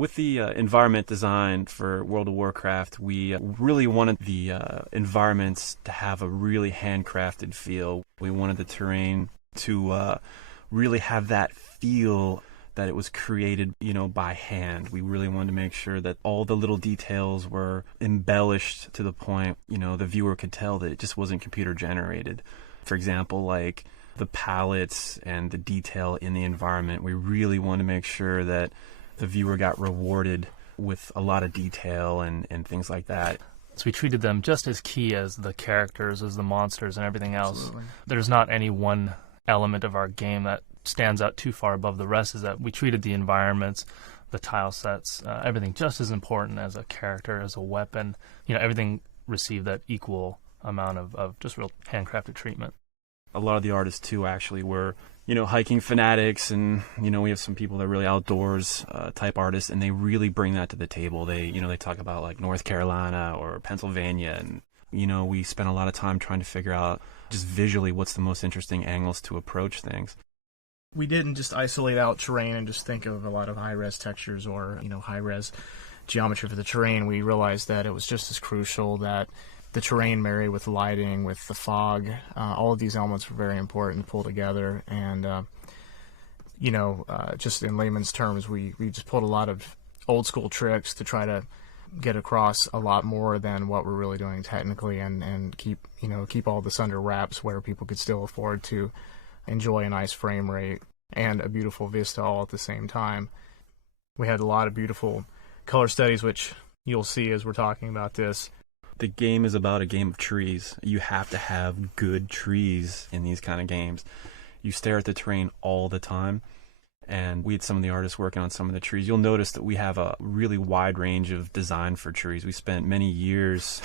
With the environment design for World of Warcraft, we really wanted the environments to have a really handcrafted feel. We wanted the terrain to really have that feel that it was created, by hand. We really wanted to make sure that all the little details were embellished to the point, the viewer could tell that it just wasn't computer generated. For example, like the palettes and the detail in the environment, we really wanted to make sure that the viewer got rewarded with a lot of detail and things like that. So we treated them just as key as the characters, as the monsters, and everything else. Absolutely. There's not any one element of our game that stands out too far above the rest. Is that we treated the environments, the tile sets, everything just as important as a character, as a weapon. Everything received that equal amount of just real handcrafted treatment. A lot of the artists, too, actually were hiking fanatics, and we have some people that are really outdoors type artists, and they really bring that to the table. They they talk about like North Carolina or Pennsylvania, and we spent a lot of time trying to figure out just visually what's the most interesting angles to approach things. We didn't just isolate out terrain and just think of a lot of high-res textures or high-res geometry for the terrain. We realized that it was just as crucial that the terrain marry with the lighting, with the fog. All of these elements were very important to pull together. And, just in layman's terms, we just pulled a lot of old school tricks to try to get across a lot more than what we're really doing technically, and keep all this under wraps where people could still afford to enjoy a nice frame rate and a beautiful vista all at the same time. We had a lot of beautiful color studies, which you'll see as we're talking about this. The game is about a game of trees. You have to have good trees in these kind of games. You stare at the terrain all the time, and we had some of the artists working on some of the trees. You'll notice that we have a really wide range of design for trees. We spent many years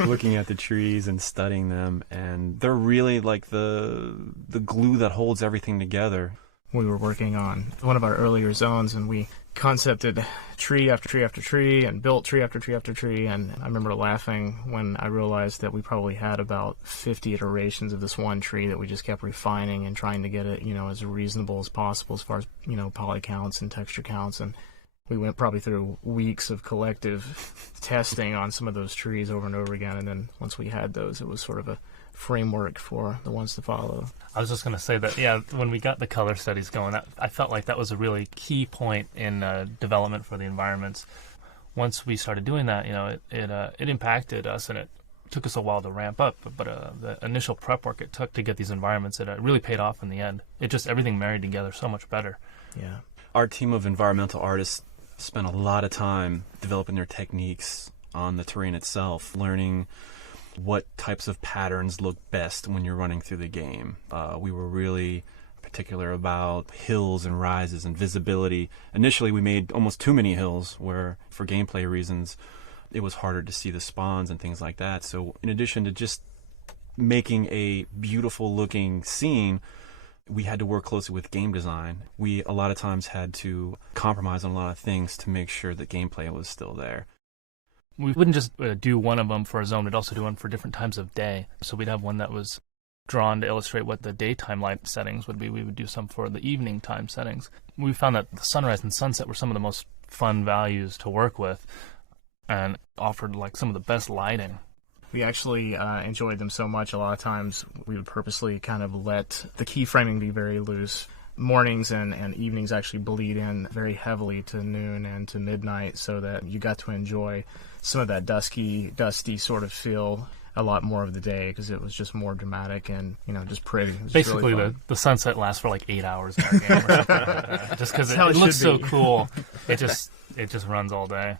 looking at the trees and studying them, and they're really like the glue that holds everything together. We were working on one of our earlier zones, and we concepted tree after tree after tree and built tree after tree after tree. And I remember laughing when I realized that we probably had about 50 iterations of this one tree that we just kept refining and trying to get it, as reasonable as possible as far as, poly counts and texture counts. And we went probably through weeks of collective testing on some of those trees over and over again. And then once we had those, it was sort of a framework for the ones to follow. I was just going to say that, when we got the color studies going, I felt like that was a really key point in development for the environments. Once we started doing that, it impacted us, and it took us a while to ramp up. But the initial prep work it took to get these environments, it really paid off in the end. Everything married together so much better. Yeah. Our team of environmental artists spent a lot of time developing their techniques on the terrain itself, learning what types of patterns look best when you're running through the game. We were really particular about hills and rises and visibility. Initially, we made almost too many hills where, for gameplay reasons, it was harder to see the spawns and things like that. So in addition to just making a beautiful looking scene, we had to work closely with game design. We a lot of times had to compromise on a lot of things to make sure that gameplay was still there. We wouldn't just do one of them for a zone, we'd also do one for different times of day. So we'd have one that was drawn to illustrate what the daytime light settings would be. We would do some for the evening time settings. We found that the sunrise and sunset were some of the most fun values to work with and offered like some of the best lighting. We actually enjoyed them so much. A lot of times we would purposely kind of let the keyframing be very loose. Mornings and evenings actually bleed in very heavily to noon and to midnight, so that you got to enjoy some of that dusty sort of feel a lot more of the day, because it was just more dramatic and just pretty. It was basically really the sunset lasts for like 8 hours in our game or something like that. Just because it looks so cool, it just runs all day.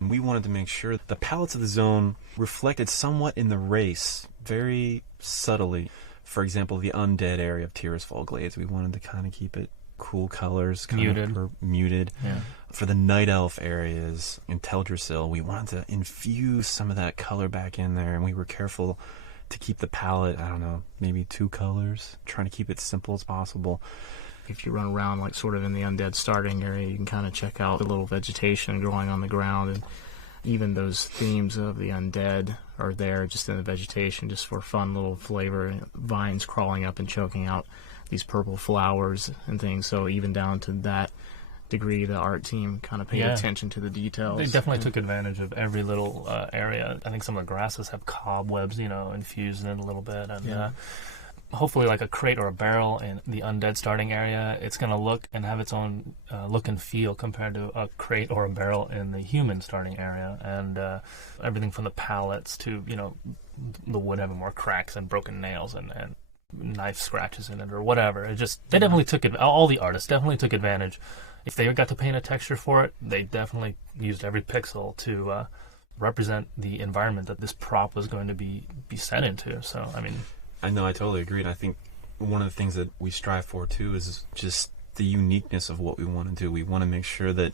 We wanted to make sure that the palettes of the zone reflected somewhat in the race, very subtly. For example, the undead area of Tirisfal Glades, we wanted to kind of keep it cool colors, muted. Yeah. For the night elf areas in Teldrassil, we wanted to infuse some of that color back in there, and we were careful to keep the palette, maybe 2 colors, trying to keep it simple as possible. If you run around like sort of in the undead starting area, you can kind of check out the little vegetation growing on the ground, and even those themes of the undead are there just in the vegetation, just for fun little flavor. Vines crawling up and choking out these purple flowers and things. So even down to that degree the art team kind of paid Yeah. attention to the details. They definitely took advantage of every little area. I think some of the grasses have cobwebs, infused in it a little bit. And Yeah. hopefully like a crate or a barrel in the undead starting area, it's going to look and have its own look and feel compared to a crate or a barrel in the human starting area. And everything from the pallets to, the wood having more cracks and broken nails and knife scratches in it or whatever. They definitely took it. All the artists definitely took advantage. If they got to paint a texture for it, they definitely used every pixel to represent the environment that this prop was going to be set into. So, I know, I totally agree. And I think one of the things that we strive for, too, is just the uniqueness of what we want to do. We want to make sure that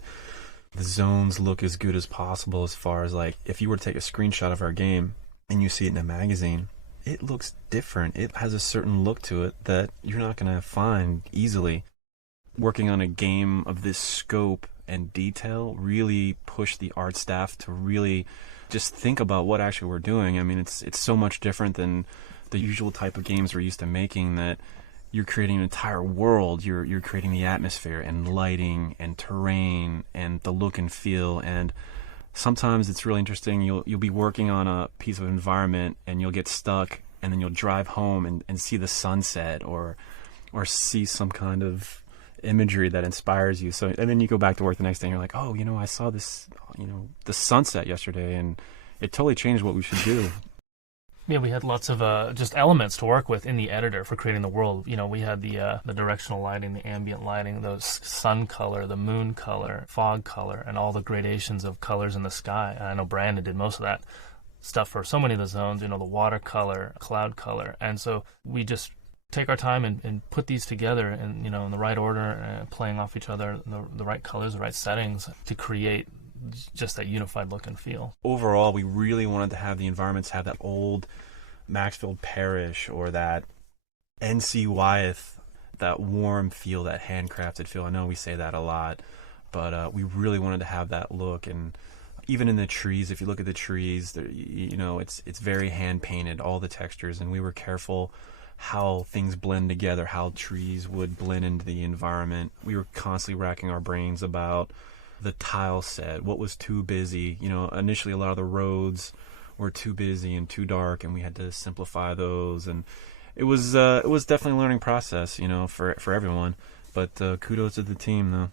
the zones look as good as possible as far as, like, if you were to take a screenshot of our game and you see it in a magazine, it looks different. It has a certain look to it that you're not going to find easily. Working on a game of this scope and detail really pushed the art staff to really just think about what actually we're doing. It's so much different than the usual type of games we're used to making, that you're creating an entire world. You're creating the atmosphere and lighting and terrain and the look and feel. And sometimes it's really interesting. You'll be working on a piece of environment and you'll get stuck, and then you'll drive home and see the sunset or see some kind of imagery that inspires you. So, and then you go back to work the next day and you're like, oh, I saw this, the sunset yesterday, and it totally changed what we should do. Yeah, we had lots of just elements to work with in the editor for creating the world. We had the directional lighting, the ambient lighting, the sun color, the moon color, fog color, and all the gradations of colors in the sky. And I know Brandon did most of that stuff for so many of the zones, the watercolor, cloud color. And so we just take our time and put these together in the right order, playing off each other, the right colors, the right settings to create just that unified look and feel. Overall, we really wanted to have the environments have that old Maxfield Parish or that NC Wyeth, that warm feel, that handcrafted feel. I know we say that a lot, but we really wanted to have that look. And even in the trees, if you look at the trees, it's very hand painted, all the textures, and we were careful how things blend together, how trees would blend into the environment. We were constantly racking our brains about the tile set, what was too busy. Initially a lot of the roads were too busy and too dark, and we had to simplify those. And it was definitely a learning process, for everyone. But kudos to the team, though.